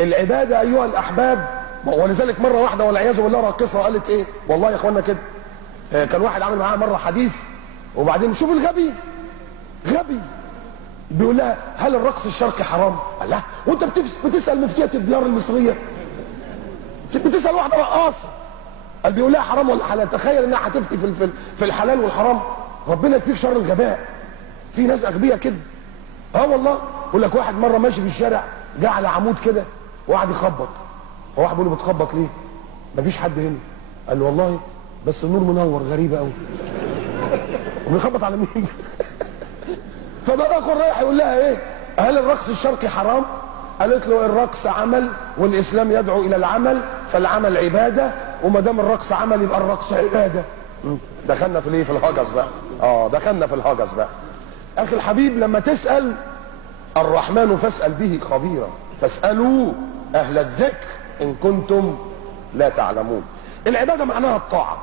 العباده ايها الاحباب. ولذلك مره واحده والعياذ بالله راقصه قالت ايه، والله يا اخوانا كده، كان واحد عامل معاها مره حديث، وبعدين شوف الغبي، غبي بيقول لها هل الرقص الشرقي حرام؟ قال لا، وانت بتسال مفتيه الديار المصريه، بتسال واحده رقاصه، قال بيقول لها حرام ولا حلال؟ تخيل انها هتفتي في الحلال والحرام. ربنا يكفيك شر الغباء. في ناس اغبياء كده. والله يقول لك واحد مره ماشي في الشارع جه على عمود كده وقعد يخبط. هو واحد بيقول له بتخبط ليه؟ مفيش حد هنا. قال له والله بس النور منور، غريبه قوي. وبيخبط على مين؟ فده اخر رايح يقول لها ايه؟ هل الرقص الشرقي حرام؟ قالت له الرقص عمل والاسلام يدعو الى العمل، فالعمل عباده، وما دام الرقص عمل يبقى الرقص عباده. دخلنا في الايه؟ في الهجس بقى. دخلنا في الهجس بقى. اخي الحبيب، لما تسال الرحمن فاسال به خبيرا، فاسالوا اهل الذكر ان كنتم لا تعلمون. العباده معناها الطاعه.